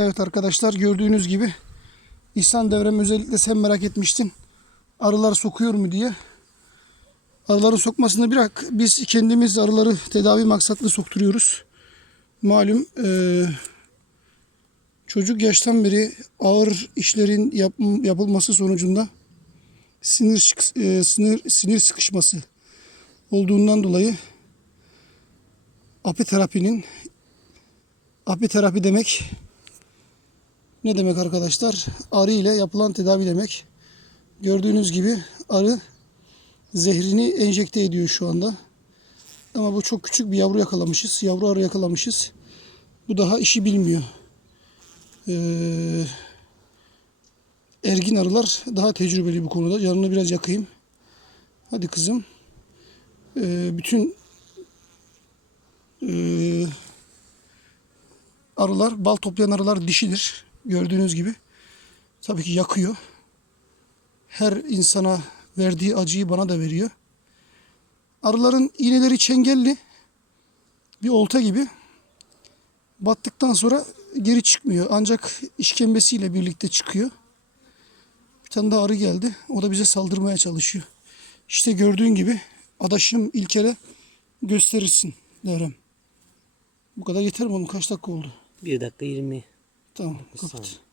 Evet arkadaşlar gördüğünüz gibi İhsan Devrem özellikle sen merak etmiştin. Arılar sokuyor mu diye. Arıların sokmasını bırak. Biz kendimiz arıları tedavi maksatlı sokturuyoruz. Malum eee, çocuk yaştan beri ağır işlerin yap- yapılması sonucunda sinir eee, sinir sinir sıkışması olduğundan dolayı apiterapinin apiterapi demek ne demek arkadaşlar? Arı ile yapılan tedavi demek. Gördüğünüz gibi arı zehrini enjekte ediyor şu anda. Ama bu çok küçük bir yavru yakalamışız. Yavru arı yakalamışız. Bu daha işi bilmiyor. Ee, ergin arılar daha tecrübeli bu konuda. Canını biraz yakayım. Hadi kızım. Ee, bütün ee, arılar, bal toplayan arılar dişidir. Gördüğünüz gibi. Tabii ki yakıyor. Her insana verdiği acıyı bana da veriyor. Arıların iğneleri çengelli. Bir olta gibi. Battıktan sonra geri çıkmıyor. Ancak işkembesiyle birlikte çıkıyor. Bir tane daha arı geldi. O da bize saldırmaya çalışıyor. İşte gördüğün gibi adaşım İlker'e gösterirsin Devrem. Bu kadar yeter mi oğlum? Kaç dakika oldu? 1 dakika 20 Tamam saniye. kapat.